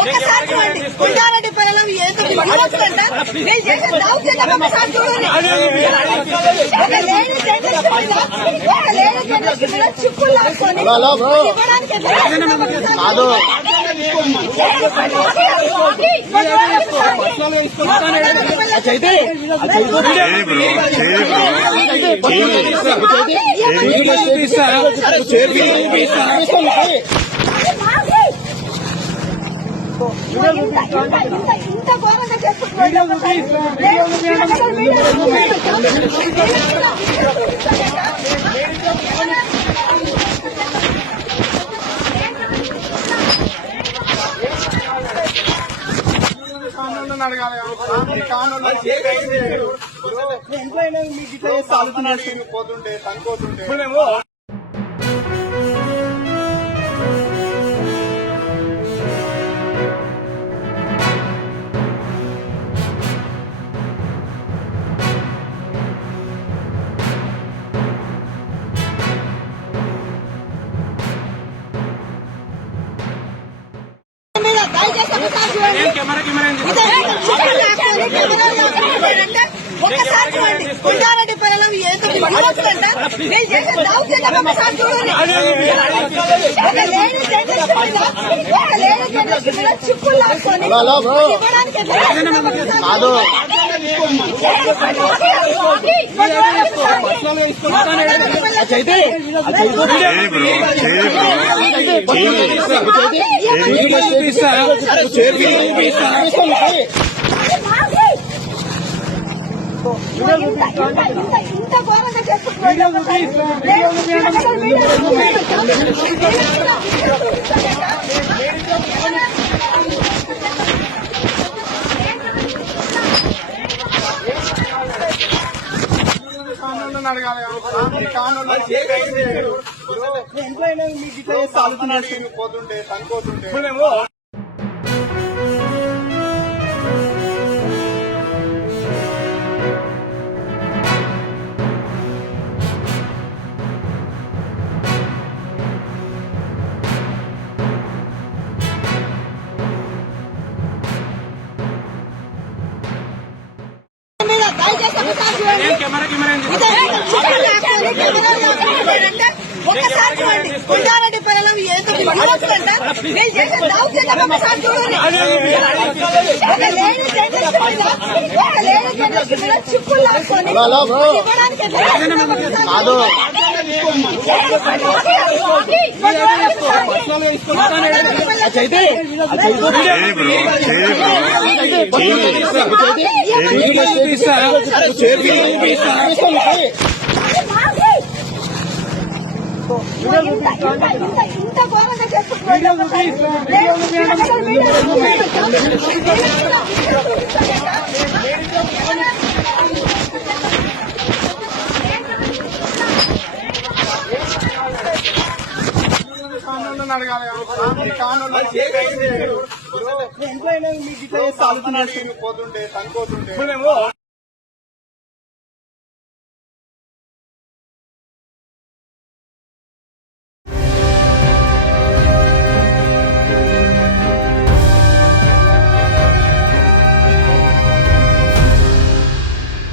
ఒక్కసారి చూడండి కొండారెడ్డి పిల్లలు ఏదో నేను చేసిన దౌర్జన్యం ఒకసారి చూడండి. చిప్పులు లాక్కొని ఇవ్వడానికి ఇంత ఘోరంగా చేస్తున్నారు. ఇంట్లో మీకు పోతుంటే తనుకోతుంటే ఒక్కసారి చూడండి కొండారెడ్డి పిల్లలు ఏదో నేను చేసిన దౌర్జన్యం ఒకసారి చూడండి. చిప్పులు లాక్కొని ఇవ్వడానికి ఇంత ఘోరంగా చేస్తున్నారు. ఇంట్లో మీకు పోతుంటే తనుకోతుంటే ఒక్కసారి చూడండి కొండారెడ్డి పిల్లలు ఏదో నేను చేసిన దౌర్జన్యం ఒకసారి చూడండి. చిప్పులు లాక్కొని ఇవ్వడానికి ఇంత ఘోరంగా చేస్తున్నారు. ఇంట్లో మీకు పోతుంటే తనుకోతుంటే